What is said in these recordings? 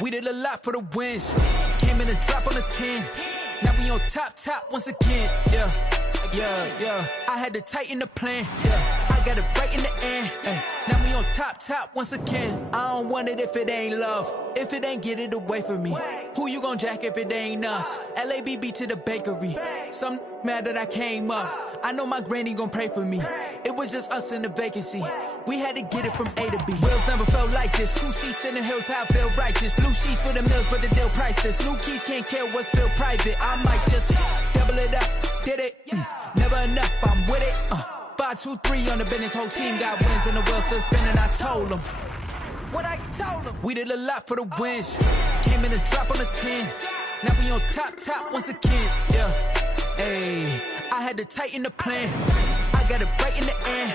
We did a lot for the wins. Came in a drop on a 10. Now we on top once again. Yeah. I had to tighten the plan. Yeah. I got it right in the end. Now we on top once again. I don't want it if it ain't love. If it ain't, get it away from me. Who you gon' jack if it ain't us? LABB to the bakery. Some mad that I came up. I know my granny gon' pray for me. It was just us in the vacancy. We had to get it from A to B. Wheels never felt like this. 2 seats in the hills, how I feel righteous. Blue sheets for the mills, but the deal priceless. New keys can't care what's still private. I might just double it up. Did it? Never enough, I'm with it. 5, 2, 3 on the business. Whole team got wins and the wheels still spinning. I told them what I told them. We did a lot for the wins. Came in a drop on a 10. Now we on top once again. Yeah. Hey, I had to tighten the plan. I got it right in the end.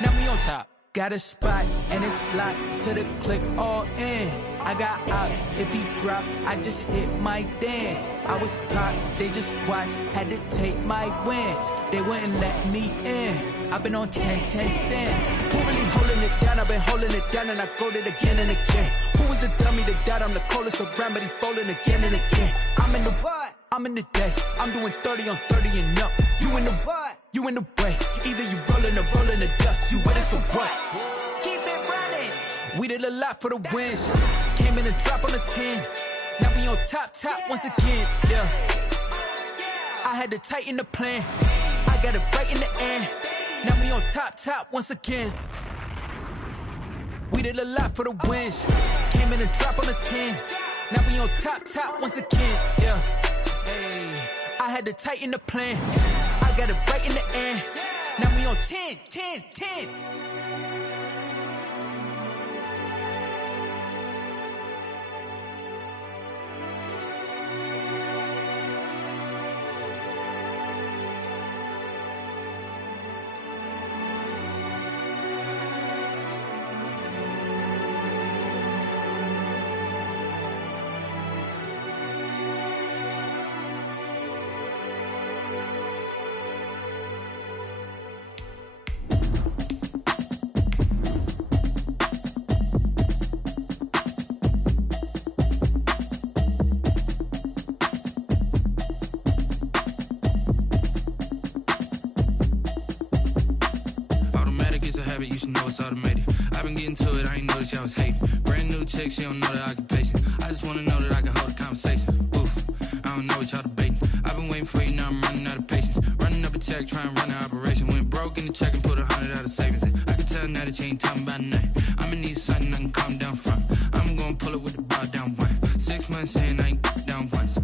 Now we on top. Got a spot and it's locked to the click all in. I got ops, if he drop, I just hit my dance. I was pop, they just watched, had to take my wins. They wouldn't let me in. I've been on 10 cents. Who really holding it down? I've been holding it down and I go it again and again. Who was the dummy that died? I'm the coldest around, but he folding again and again. I'm in the what? I'm in the day. I'm doing 30 on 30 and up. You in the what? You in the way. Either you rolling or rolling the dust. You with us or what? Keep it running. We did a lot for the wins. Came in a drop on a 10. Now we on top once again. Yeah. I had to tighten the plan. I got it right in the end. Now we on top once again. We did a lot for the wins. Came in a drop on a 10. Now we on top once again. Yeah. Hey, I had to tighten the plan. I got it right in the end. Now we on 10. She don't know the occupation. I just wanna know that I can hold a conversation. Oof, I don't know what y'all debating. I've been waiting for you, now I'm running out of patience. Running up a check, trying to run an operation. Went broke in the check and put 100 out of savings in. I can tell now that you ain't talking about nothing. I'ma need something I can calm down from. I'm gonna pull it with the bar down one. 6 months in, I ain't down once.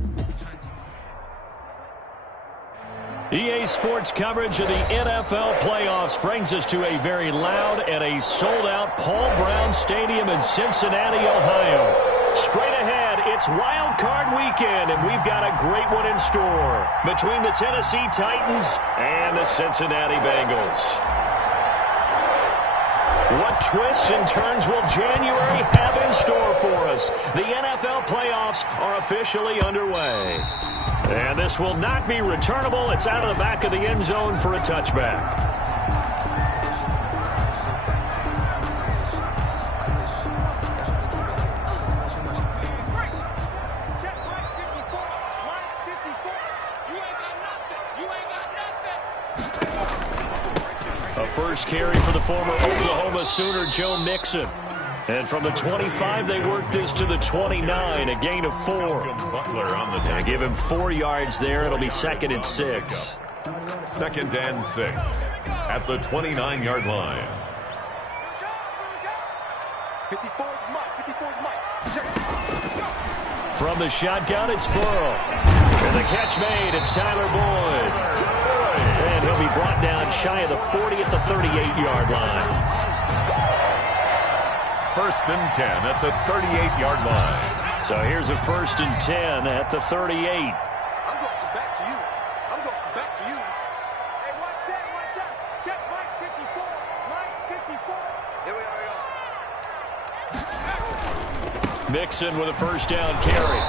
EA Sports coverage of the NFL playoffs brings us to a very loud and a sold-out Paul Brown Stadium in Cincinnati, Ohio. Straight ahead, it's Wild Card Weekend, and we've got a great one in store between the Tennessee Titans and the Cincinnati Bengals. What twists and turns will January have in store for us? The NFL playoffs are officially underway. And this will not be returnable. It's out of the back of the end zone for a touchback. A first carry for the former Oklahoma Sooner, Joe Mixon. And from the 25, they work this to the 29, a gain of 4. And give him 4 yards there. It'll be 2nd and 6. 2nd and 6 at the 29-yard line. 54's Mike. From the shotgun, it's Burrow. And the catch made, it's Tyler Boyd. And he'll be brought down shy of the 40 at the 38-yard line. 1st and 10 at the 38-yard line. So here's a 1st and 10 at the 38. I'm going back to you. Hey, watch that. Check Mike 54. Here we are. Mixon with a 1st down carry.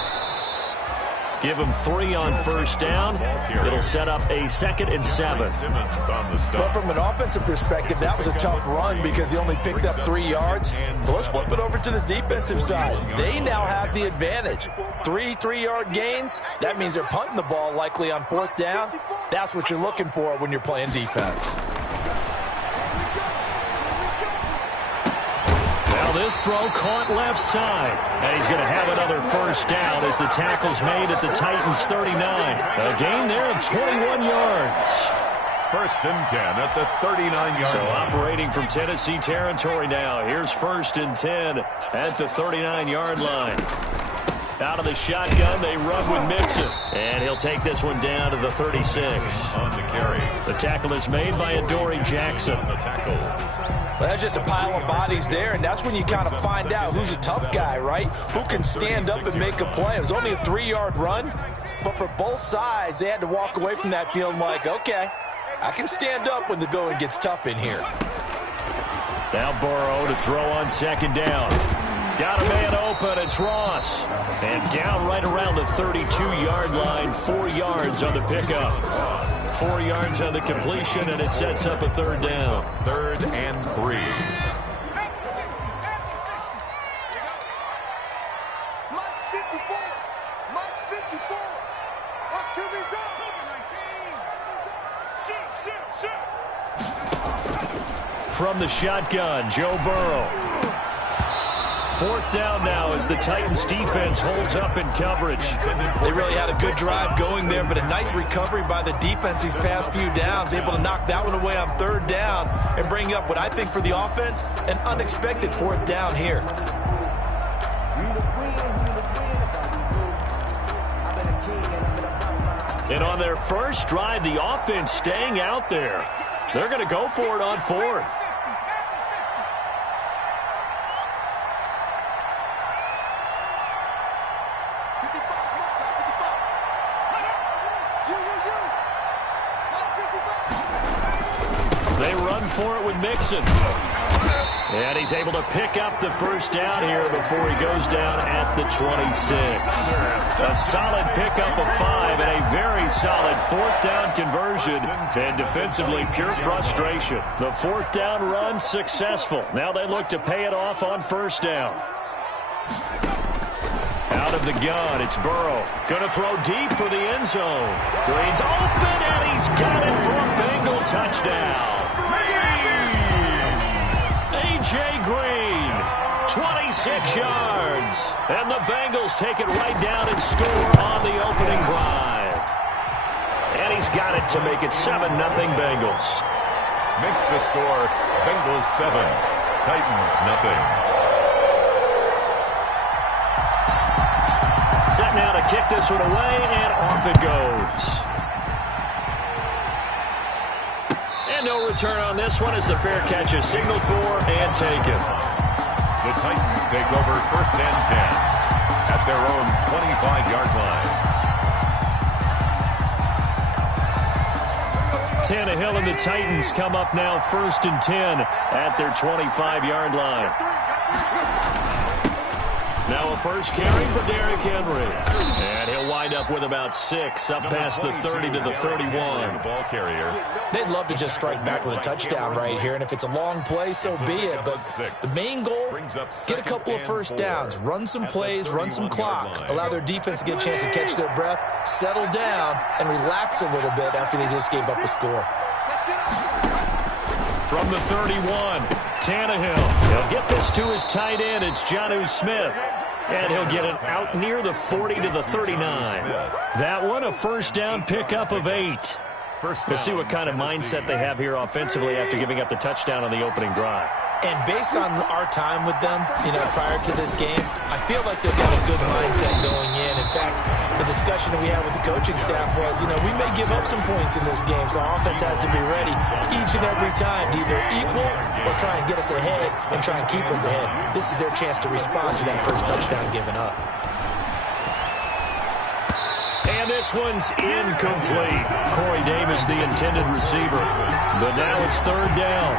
Give him 3 on first down. It'll set up a 2nd and 7. Well, from an offensive perspective, that was a tough run because he only picked up 3 yards. But let's flip it over to the defensive side. They now have the advantage. 3 3-yard gains. That means they're punting the ball likely on 4th down. That's what you're looking for when you're playing defense. This throw caught left side. And he's going to have another first down as the tackle's made at the Titans' 39. A gain there of 21 yards. 1st and 10 at the 39-yard line. So operating from Tennessee territory now. Here's 1st and 10 at the 39-yard line. Out of the shotgun, they run with Mixon. And he'll take this one down to the 36. On the carry. The tackle is made by Adoree Jackson. The tackle. Well, that's just a pile of bodies there, and that's when you kind of find out who's a tough guy, right? Who can stand up and make a play. It was only a 3-yard run, but for both sides, they had to walk away from that feeling like, okay, I can stand up when the going gets tough in here. Now Burrow to throw on 2nd down. Got a man open. It's Ross. And down right around the 32-yard line. 4 yards on the pickup. 4 yards on the completion, and it sets up a 3rd down. 3rd and 3. From the shotgun, Joe Burrow. 4th down now as the Titans defense holds up in coverage. They really had a good drive going there, but a nice recovery by the defense these past few downs, able to knock that one away on 3rd down and bring up what I think for the offense, an unexpected 4th down here. And on their first drive, the offense staying out there. They're going to go for it on 4th. They run for it with Mixon. And he's able to pick up the first down here before he goes down at the 26. A solid pickup of 5 and a very solid 4th down conversion. And defensively, pure frustration. The 4th down run successful. Now they look to pay it off on 1st down. Out of the gun, it's Burrow. Going to throw deep for the end zone. Green's open, and he's got it for a Bengal touchdown. A.J. Green, 26 yards. And the Bengals take it right down and score on the opening drive. And he's got it to make it 7-0 Bengals. Makes the score Bengals 7, Titans nothing. Set now to kick this one away, and off it goes. And no return on this one as the fair catch is signaled for and taken. The Titans take over 1st and 10 at their own 25-yard line. Tannehill and the Titans come up now 1st and 10 at their 25-yard line. Now a first carry for Derrick Henry. And he'll wind up with about 6 up past the 30 to the 31. Ball carrier. They'd love to just strike back with a touchdown right here, and if it's a long play, so be it. But the main goal, get a couple of first downs, run some plays, run some clock, allow their defense to get a chance to catch their breath, settle down, and relax a little bit after they just gave up a score. From the 31, Tannehill. He'll get this to his tight end. It's Jonnu Smith. And he'll get it out near the 40 to the 39. That one, a first down pickup of 8. We'll see what kind of mindset they have here offensively after giving up the touchdown on the opening drive. And based on our time with them, prior to this game, I feel like they've got a good mindset going in. In fact, the discussion that we had with the coaching staff was, we may give up some points in this game, so our offense has to be ready each and every time to either equal or try and get us ahead and try and keep us ahead. This is their chance to respond to that first touchdown given up. And this one's incomplete. Corey Davis, the intended receiver. But now it's 3rd down.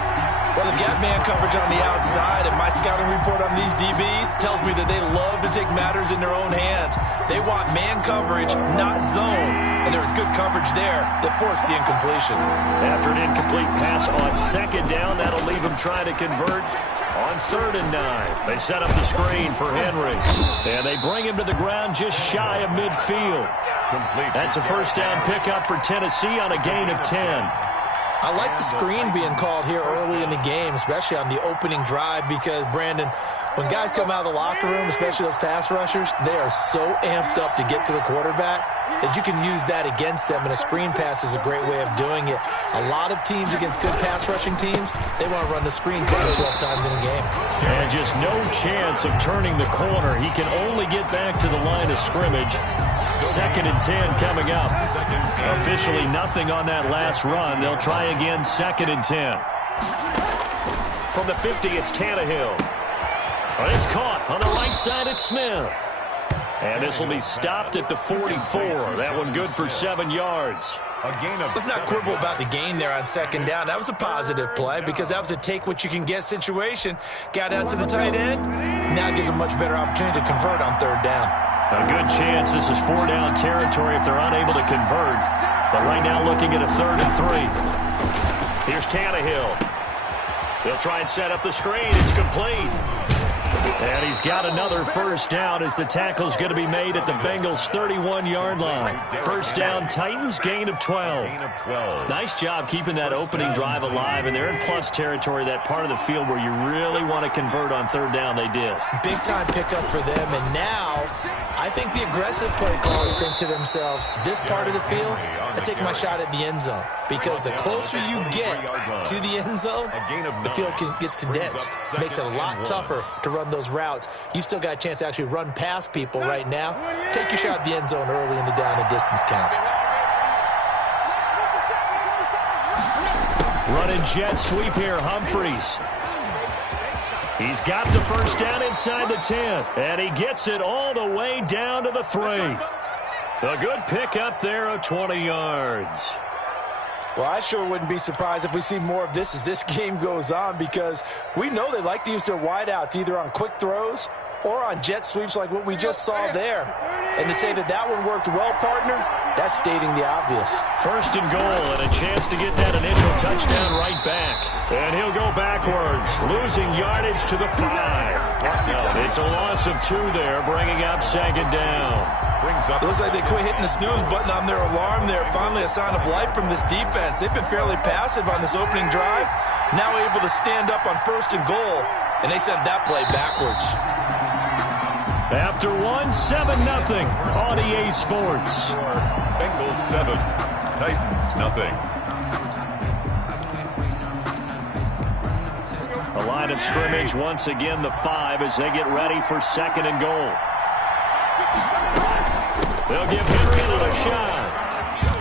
Well, they've got man coverage on the outside, and my scouting report on these DBs tells me that they love to take matters in their own hands. They want man coverage, not zone, and there was good coverage there that forced the incompletion. After an incomplete pass on second down, that'll leave them trying to convert on 3rd and 9. They set up the screen for Henry, and they bring him to the ground just shy of midfield. That's a first down pickup for Tennessee on a gain of 10. I like the screen being called here early in the game, especially on the opening drive, because, Brandon, when guys come out of the locker room, especially those pass rushers, they are so amped up to get to the quarterback that you can use that against them, and a screen pass is a great way of doing it. A lot of teams against good pass rushing teams, they want to run the screen 10 or 12 times in a game. And just no chance of turning the corner. He can only get back to the line of scrimmage. 2nd and 10 coming up. Officially nothing on that last run. They'll try again 2nd and 10. From the 50, it's Tannehill. But it's caught on the right side at Smith. And this will be stopped at the 44. That one good for 7 yards. Let's not quibble about the gain there on 2nd down. That was a positive play because that was a take-what-you-can-get situation. Got out to the tight end. Now it gives them much better opportunity to convert on 3rd down. A good chance this is 4-down territory if they're unable to convert. But right now looking at a 3rd and 3. Here's Tannehill. They'll try and set up the screen. It's complete. And he's got another first down as the tackle's going to be made at the Bengals' 31-yard line. First down, Titans, gain of 12. Nice job keeping that opening drive alive, and they're in plus territory, that part of the field where you really want to convert on 3rd down. They did. Big-time pickup for them, and now I think the aggressive play callers think to themselves, this part of the field, I take my shot at the end zone, because the closer you get to the end zone, the field gets condensed. Makes it a lot tougher to run those routes. You still got a chance to actually run past people right now. Take your shot at the end zone early in the down and distance count. Running jet sweep here, Humphreys. He's got the first down inside the 10, and he gets it all the way down to the 3. A good pickup there of 20 yards. Well, I sure wouldn't be surprised if we see more of this as this game goes on, because we know they like to use their wideouts either on quick throws or on jet sweeps like what we just saw there. And to say that that one worked well, partner, that's stating the obvious. 1st and goal and a chance to get that initial touchdown right back. And he'll go backwards, losing yardage to the 5. It's a loss of 2 there, bringing up 2nd down. It looks like they quit hitting the snooze button on their alarm there. Finally a sign of life from this defense. They've been fairly passive on this opening drive. Now able to stand up on 1st and goal, and they sent that play backwards. After 1, 7-0 on EA Sports. Bengals 7, Titans nothing. A line of scrimmage once again, the 5 as they get ready for 2nd and goal. They'll give Henry another shot.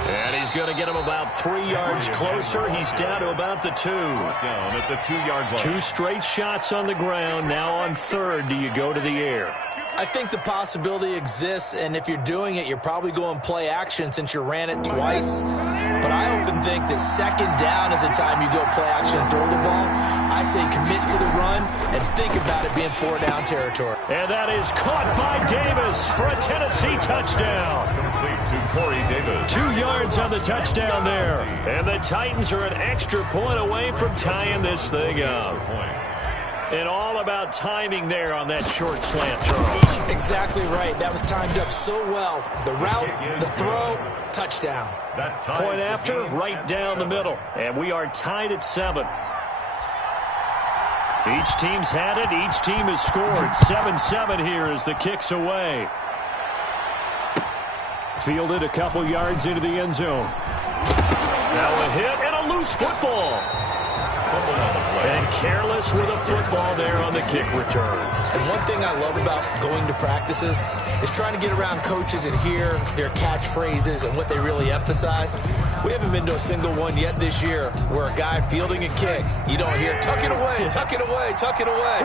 And he's going to get him about 3 yards closer. He's down to about the 2. Down at the 2-yard line. 2 straight shots on the ground. Now on 3rd, do you go to the air? I think the possibility exists, and if you're doing it, you're probably going play action since you ran it twice. But I often think that 2nd down is the time you go play action and throw the ball. I say commit to the run and think about it being 4-down territory. And that is caught by Davis for a Tennessee touchdown. Complete to Corey Davis. 2 yards on the touchdown there. And the Titans are an extra point away from tying this thing up. And all about timing there on that short slant, Charles. Exactly right. That was timed up so well. The route, the throw, touchdown. Point after, right down the middle. And we are tied at 7. Each team's had it. Each team has scored. 7-7 here as the kick's away. Fielded a couple yards into the end zone. Now a hit and a loose football. And careless with a football there on the kick return. And one thing I love about going to practices is trying to get around coaches and hear their catchphrases and what they really emphasize. We haven't been to a single one yet this year where a guy fielding a kick, you don't hear, tuck it away, tuck it away, tuck it away.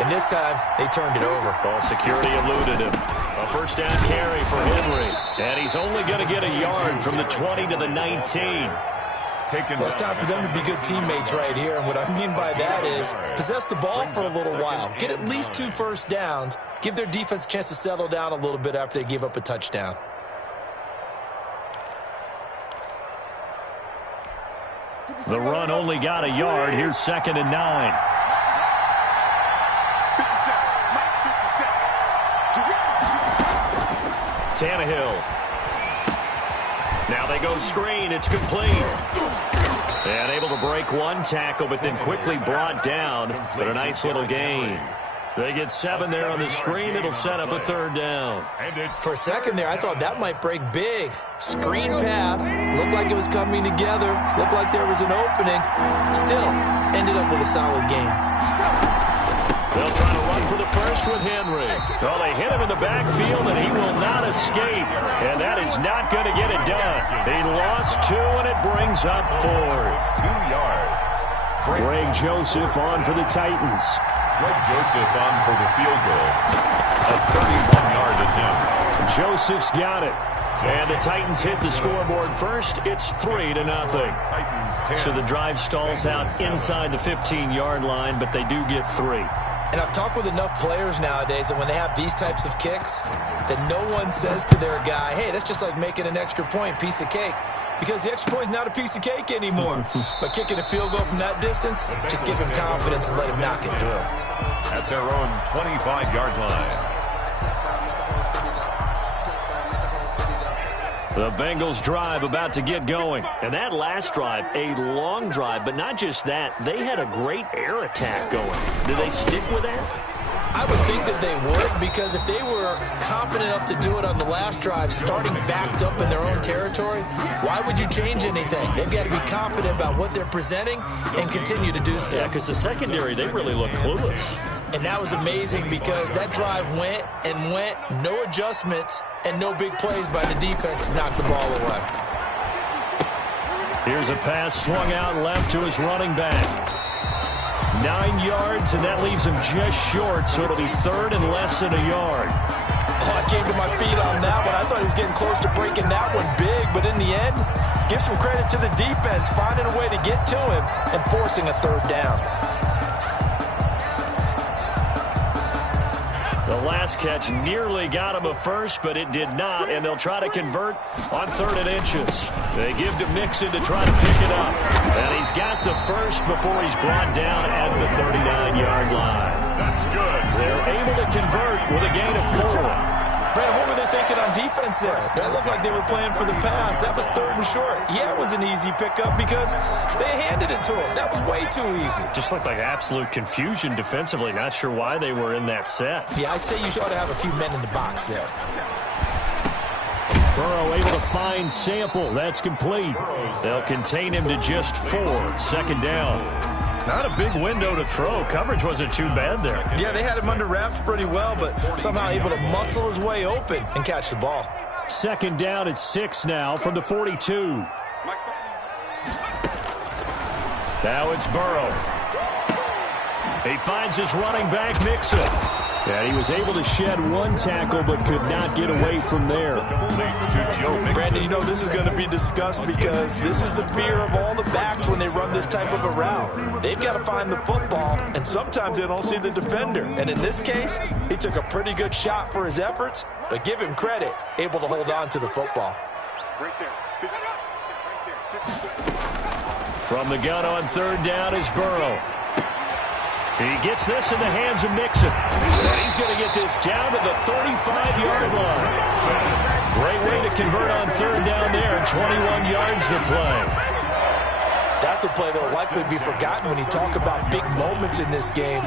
And this time, they turned it over. Ball security eluded him. A first down carry for Henry. And he's only going to get a yard from the 20 to the 19. taken. Well, it's time for them to be good teammates right here. And what I mean by that is possess the ball for a little while. Get at least 2 first downs. Give their defense a chance to settle down a little bit after they give up a touchdown. The run only got a yard. Here's 2nd and 9. 57. Tannehill. Now they go screen. It's complete. And able to break one tackle, but then quickly brought down. But a nice little gain. They get 7 there on the screen. It'll set up a 3rd down. For a second there, I thought that might break big. Screen pass. Looked like it was coming together. Looked like there was an opening. Still, ended up with a solid gain. They'll try to run for the first with Henry. Well, they hit him in the backfield, and he will not escape. And that is not going to get it done. He lost 2, and it brings up 4th. 2 yards. Greg Joseph on for the Titans. Greg Joseph on for the field goal. A 31-yard attempt. Joseph's got it. And the Titans hit the scoreboard first. It's 3-0. So the drive stalls out inside the 15-yard line, but they do get 3. And I've talked with enough players nowadays that when they have these types of kicks, that no one says to their guy, hey, that's just like making an extra point, piece of cake. Because the extra point is not a piece of cake anymore. But kicking a field goal from that distance, just give him confidence and let him knock it through. At their own 25-yard line. The Bengals drive about to get going. And that last drive, a long drive, but not just that. They had a great air attack going. Do they stick with that? I would think that they would, because if they were confident enough to do it on the last drive, starting backed up in their own territory, why would you change anything? They've got to be confident about what they're presenting and continue to do so. Yeah, because the secondary, they really look clueless. And that was amazing because that drive went and went, no adjustments, and no big plays by the defense to knock the ball away. Here's a pass swung out left to his running back. 9 yards, and that leaves him just short, so it'll be 3rd and less than a yard. Oh, I came to my feet on that one. I thought he was getting close to breaking that one big, but in the end, give some credit to the defense, finding a way to get to him and forcing a 3rd down. The last catch nearly got him a first, but it did not, and they'll try to convert on 3rd and inches. They give to Mixon to try to pick it up. And he's got the first before he's brought down at the 39-yard line. That's good. They're able to convert with a gain of 4. Brad, what were they thinking on defense there? That looked like they were playing for the pass. That was 3rd and short. Yeah, it was an easy pickup because they handed it to him. That was way too easy. Just looked like absolute confusion defensively. Not sure why they were in that set. Yeah, I'd say you ought to have a few men in the box there. Burrow able to find Sample. That's complete. They'll contain him to just 4. 2nd down. Not a big window to throw. Coverage wasn't too bad there. Yeah, they had him under wraps pretty well, but somehow able to muscle his way open and catch the ball. 2nd down at 6 now from the 42. Now it's Burrow. He finds his running back, Mixon. And he was able to shed one tackle but could not get away from there. Brandon, you know this is going to be discussed because this is the fear of all the backs when they run this type of a route. They've got to find the football, and sometimes they don't see the defender. And in this case, he took a pretty good shot for his efforts, but give him credit, able to hold on to the football. From the gun on 3rd down is Burrow. He gets this in the hands of Mixon. And he's going to get this down to the 35-yard line. Great way to convert on 3rd down there. 21 yards to play. That's a play that will likely be forgotten when you talk about big moments in this game.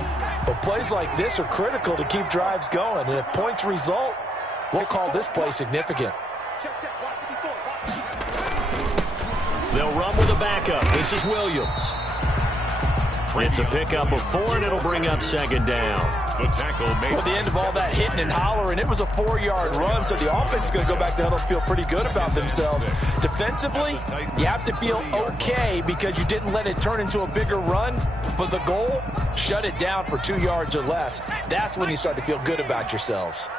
But plays like this are critical to keep drives going. And if points result, we'll call this play significant. They'll run with a backup. This is Williams. It's a pickup of 4, and it'll bring up 2nd down. The tackle made. Well, at the end of all that hitting and hollering, it was a 4-yard run, so the offense is going to go back to huddle and feel pretty good about themselves. Defensively, you have to feel okay because you didn't let it turn into a bigger run, but the goal, shut it down for 2 yards or less. That's when you start to feel good about yourselves.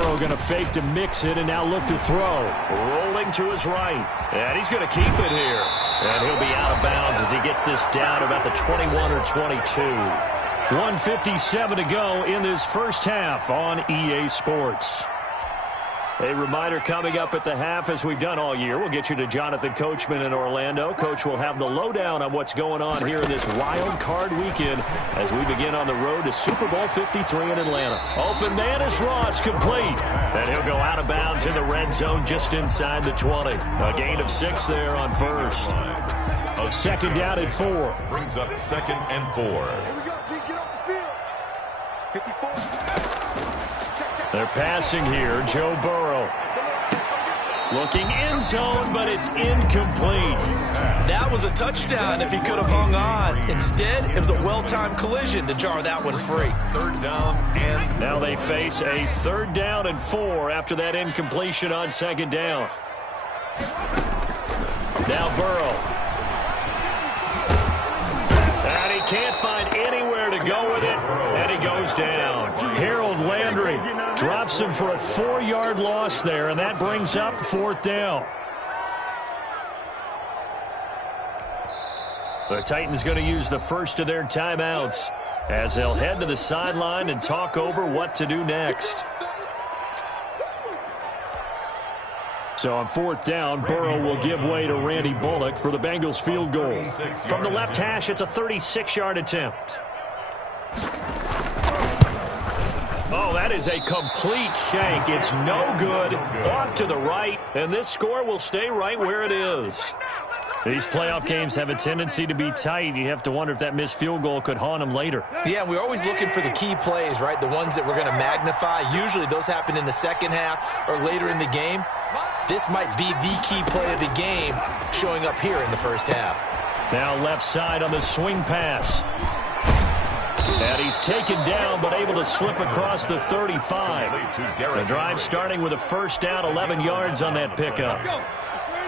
Burrow going to fake to mix it and now look to throw. Rolling to his right. And he's going to keep it here. And he'll be out of bounds as he gets this down about the 21 or 22. 1:57 to go in this first half on EA Sports. A reminder coming up at the half, as we've done all year. We'll get you to Jonathan Coachman in Orlando. Coach will have the lowdown on what's going on here in this wild card weekend as we begin on the road to Super Bowl 53 in Atlanta. Open man is Ross, complete. And he'll go out of bounds in the red zone just inside the 20. A gain of 6 there on first. A second down at 4. Brings up 2nd and 4. Here we go, G. Get off the field. 54. They're passing here. Joe Burrow. Looking end zone, but it's incomplete. That was a touchdown if he could have hung on. Instead, it was a well-timed collision to jar that one free. 3rd down and Now they face a 3rd down and 4 after that incompletion on 2nd down. Now Burrow. And he can't find anywhere to go with it, and he goes down. Harold Landry drops him for a 4-yard loss there, and that brings up 4th down. The Titans going to use the first of their timeouts as they'll head to the sideline and talk over what to do next. So on 4th down, Burrow will give way to Randy Bullock for the Bengals field goal. From the left hash, it's a 36-yard attempt. Oh, that is a complete shank. It's no good. Off to the right, and this score will stay right where it is. These playoff games have a tendency to be tight. You have to wonder if that missed field goal could haunt them later. Yeah, we're always looking for the key plays, right? The ones that we're going to magnify. Usually those happen in the second half or later in the game. This might be the key play of the game showing up here in the first half. Now left side on the swing pass. And he's taken down but able to slip across the 35. The drive starting with a 1st down, 11 yards on that pickup.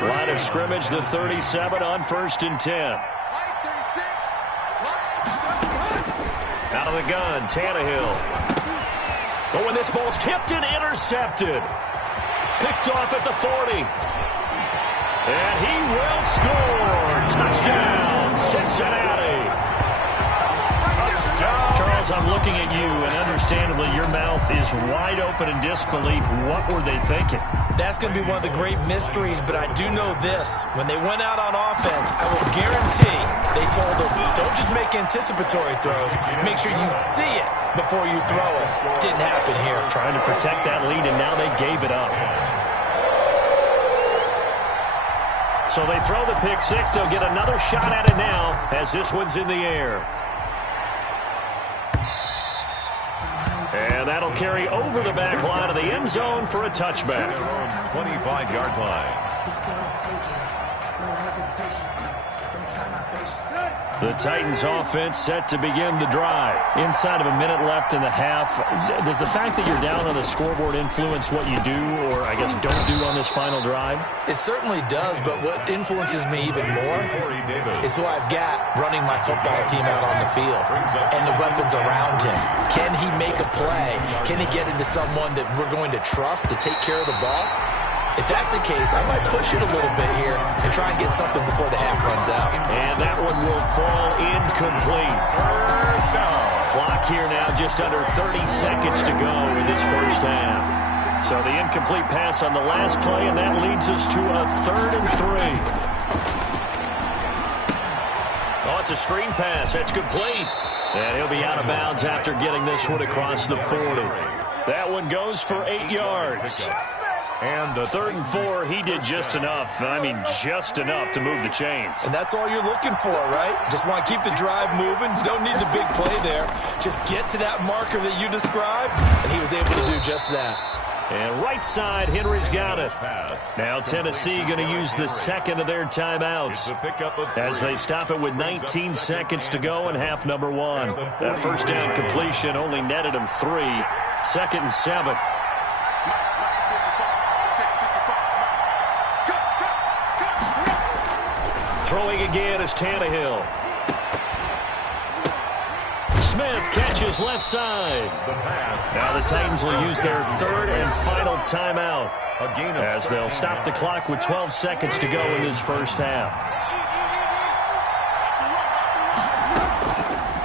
Line of scrimmage, the 37 on 1st and 10. Out of the gun, Tannehill. Oh, and this ball's tipped and intercepted. Picked off at the 40. And he will score. Touchdown, Cincinnati. Charles, I'm looking at you, and understandably, your mouth is wide open in disbelief. What were they thinking? That's going to be one of the great mysteries, but I do know this. When they went out on offense, I will guarantee they told them, don't just make anticipatory throws. Make sure you see it before you throw it. Didn't happen here. Trying to protect that lead, and now they gave it up. So they throw the pick 6. They'll get another shot at it now as this one's in the air. And that'll carry over the back line of the end zone for a touchback. 25-yard line. The Titans offense set to begin the drive. Inside of a minute left in the half. Does the fact that you're down on the scoreboard influence what you do, or I guess don't do on this final drive? It certainly does, but what influences me even more is who I've got running my football team out on the field and the weapons around him. Can he make a play? Can he get into someone that we're going to trust to take care of the ball? If that's the case, I might push it a little bit here and try and get something before the half runs out. And that one will fall incomplete. Clock here now just under 30 seconds to go in this first half. So the incomplete pass on the last play, and that leads us to a 3rd and 3. Oh, it's a screen pass. That's complete. And he'll be out of bounds after getting this one across the 40. That one goes for 8 yards. And the 3rd and 4, he did just enough. I mean, just enough to move the chains. And that's all you're looking for, right? Just want to keep the drive moving. You don't need the big play there. Just get to that marker that you described, and he was able to do just that. And right side, Henry's got it. Now Tennessee going to use the 2nd of their timeouts as they stop it with 19 seconds to go in half number 1. That 1st down completion only netted him 3. 2nd and 7. Throwing again is Tannehill. Smith catches left side. The pass. Now the Titans will use their third and final timeout A gain of as they'll 13 stop the yards. clock with 12 seconds to go in this first half.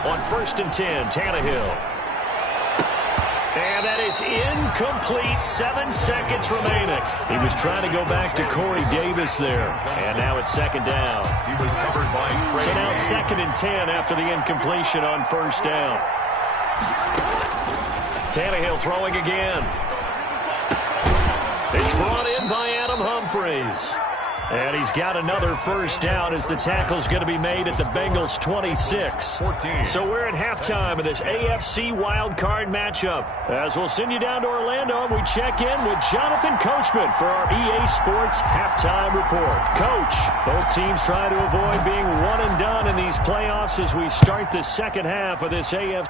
On 1st and 10, Tannehill. And that is incomplete. 7 seconds remaining. He was trying to go back to Corey Davis there. And now it's 2nd down. He was covered by Trey. So now 2nd and 10 after the incompletion on 1st down. Tannehill throwing again. It's brought in by Adam Humphries. And he's got another 1st down as the tackle's going to be made at the Bengals' 26. 14. So we're at halftime of this AFC wildcard matchup. As we'll send you down to Orlando, we check in with Jonathan Coachman for our EA Sports Halftime Report. Coach, both teams try to avoid being one and done in these playoffs as we start the second half of this AFC.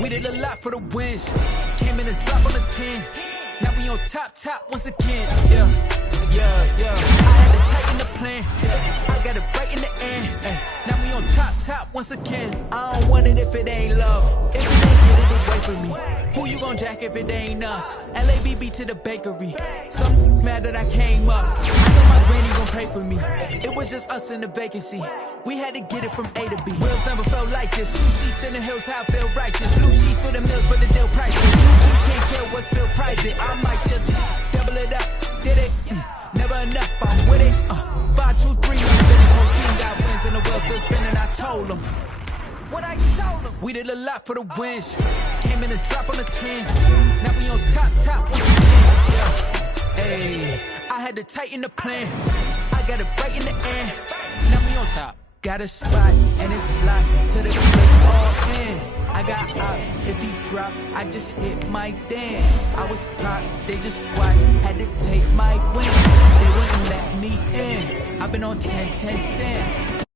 We did a lot for the wins. Came in a drop on the 10. Now we on top once again. Yeah. I had to tighten the plan. Yeah. I got it right in the end. Now we on top once again. I don't want it if it ain't love. If it ain't, get it away from me. Who you gon' jack if it ain't us? LABB to the bakery. Some mad that I came up. I know my granny gon' pray for me. It was just us in the vacancy. We had to get it from A to B. Wheels never felt like this. 2 seats in the hills, how I feel righteous. Blue sheets for the mills, but the deal priceless. New keys can't kill what's still private. I might just double it up. Did it? Never enough, I'm with it. 5, 2, 3, this whole team got wins and the wheels still spinning. I told them. What I told them? We did a lot for the wins. Came in a drop on the 10. Now we on top once again. Yeah. Hey, I had to tighten the plan. I got it right in the end. Now we on top. Got a spot and it's locked to the click all in. I got ops, if he drop, I just hit my dance. I was pop, they just watched, had to take my wins. They wouldn't let me in. I've been on 10 cents.